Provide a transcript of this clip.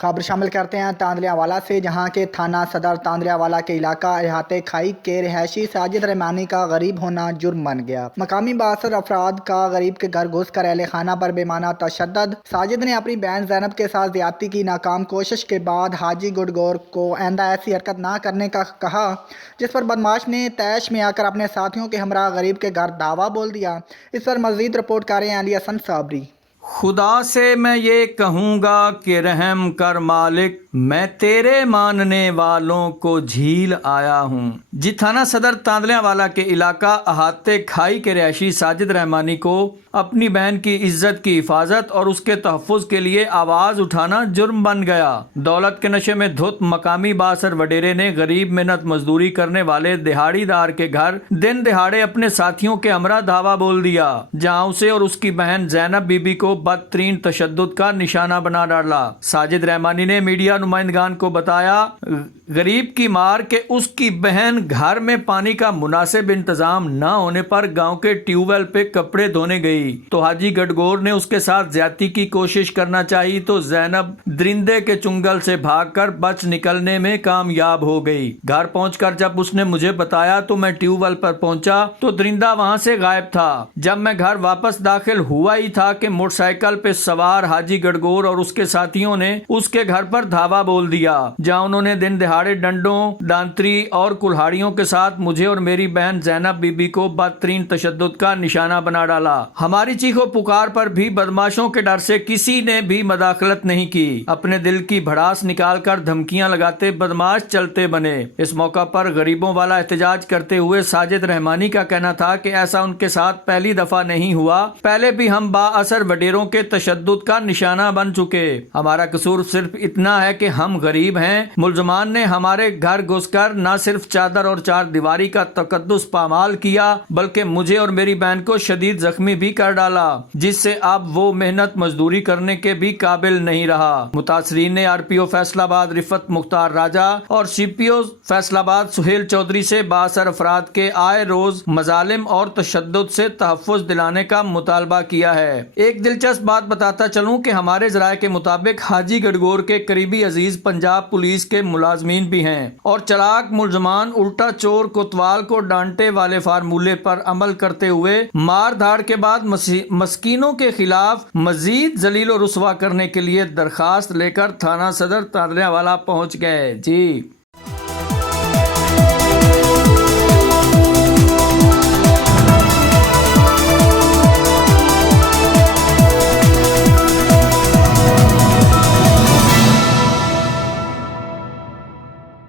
खबर शामिल करते हैं तांदलियावाला से, जहां के थाना सदर तांदलियावाला के इलाका अहाते खाई के रहायशी साजिद रहमानी का गरीब होना जुर्म बन गया। मकामी बासर अफराद का गरीब के घर घुस कर अहले खाना पर बेमाना तशद्दुद। साजिद ने अपनी बहन जैनब के साथ ज्यादती की नाकाम कोशिश के बाद हाजी गुडगौर को आइंदा ऐसी हरकत ना करने का कहा, जिस पर बदमाश ने तैश में आकर अपने साथियों के हमरा गरीब के घर धावा बोल दिया। इस पर मजीद रिपोर्ट कर रहे हैं अली हसन साबरी। खुदा से मैं ये कहूँगा कि रहम कर मालिक, मैं तेरे मानने वालों को झील आया हूँ। जी थाना सदर तांदलियावाला के इलाका अहाते खाई के रहायशी साजिद रहमानी को अपनी बहन की इज्जत की हिफाजत और उसके तहफ़्फ़ुज़ के लिए आवाज़ उठाना जुर्म बन गया। दौलत के नशे में धुत मकामी बासर वडेरे ने गरीब मेहनत मजदूरी करने वाले दिहाड़ीदार के घर दिन दिहाड़े अपने साथियों के हमरा धावा बोल दिया, जहाँ उसे और उसकी बहन जैनब बीबी को बदतरीन तशद्दुद का निशाना बना डाला। साजिद रहमानी ने मीडिया नुमाइंदगान को बताया, गरीब की मार के उसकी बहन घर में पानी का मुनासिब इंतजाम न होने पर गांव के ट्यूबवेल पे कपड़े धोने गई तो हाजी गडगोर ने उसके साथ ज्यादती की कोशिश करना चाहिए तो जैनब दरिंदे के चुंगल से भागकर बच निकलने में कामयाब हो गई। घर पहुंचकर जब उसने मुझे बताया तो मैं ट्यूबवेल पर पहुंचा तो दरिंदा वहां से गायब था। जब मैं घर वापस दाखिल हुआ ही था कि मोटरसाइकिल पे सवार हाजी गडगोर और उसके साथियों ने उसके घर पर धावा बोल दिया, जहां उन्होंने दिन दिहाड़े डंडों, दांतरी और कुल्हाड़ियों के साथ मुझे और मेरी बहन जैनब बीबी को बदतरीन तशद्दुद का निशाना बना डाला। हमारी चीखों पुकार पर भी बदमाशों के डर से किसी ने भी मदाखलत नहीं की। अपने दिल की भड़ास निकालकर धमकियां लगाते बदमाश चलते बने। इस मौका पर गरीबों वाला एहतजाज करते हुए साजिद रहमानी का कहना था कि ऐसा उनके साथ पहली दफा नहीं हुआ, पहले भी हम बाअसर वडेरों के तशद्दुद का निशाना बन चुके। हमारा कसूर सिर्फ इतना है कि हम गरीब हैं। मुलजमान ने हमारे घर घुसकर न सिर्फ चादर और चार दीवारी का तकद्दुस पामाल किया, बल्कि मुझे और मेरी बहन को शदीद जख्मी भी कर डाला, जिससे अब वो मेहनत मजदूरी करने के भी काबिल नहीं रहा। मुतासरीन ने आरपीओ फैसलाबाद रिफत मुख्तार राजा और सीपीओ फैसलाबाद सुहेल चौधरी से बाअसर अफराद के आए रोज मजालिम और तशद्दुद से तहफ़्फ़ुज़ दिलाने का मुतालबा किया है। एक दिलचस्प बात बताता चलूं कि हमारे ज़राए के मुताबिक हाजी गडगोर के करीबी अजीज पंजाब पुलिस के मुलाजमीन भी हैं और चलाक मुलजमान उल्टा चोर कोतवाल को डांटे वाले फार्मूले पर अमल करते हुए मार धाड़ के बाद मस्कीनों के खिलाफ मजीद जलील और रुसवा करने के लिए दरखास्त लेकर थाना सदर तांदलियावाला पहुंच गए। जी।